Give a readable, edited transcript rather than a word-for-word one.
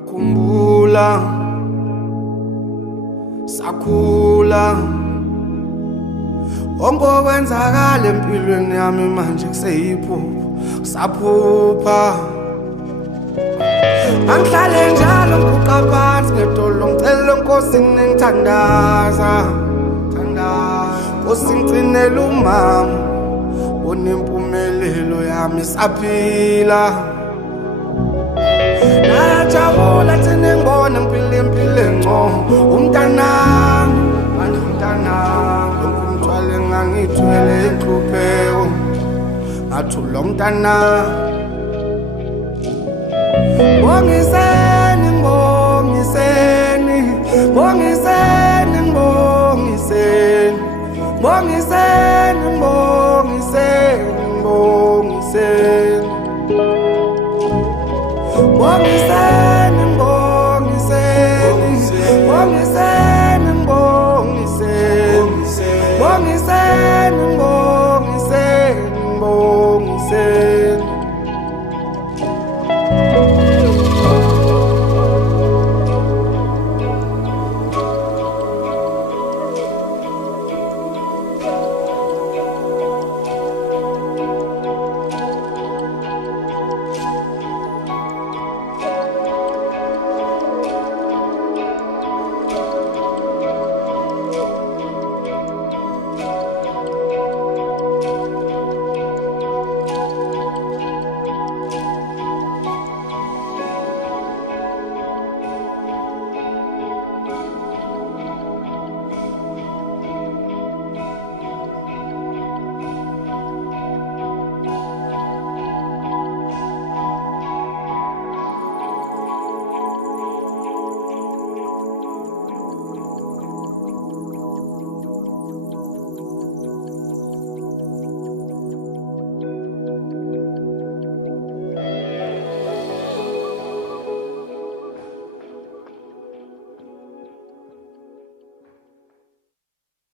Ngiyakhumbula sakhula onke okwenzakala empilweni yami manje kuseyiphupho saphupha angihlale njalo ngibuka phansi ngedolo ngicela enkosini ngithandaza Nkosi ngcinela umama onempumelelo yami saphila najabula thina ngibona ngipile impilo engcono umntanami umthwalo engangithwele inhlupheko ngathula umntanami Bongiseni Bongiseni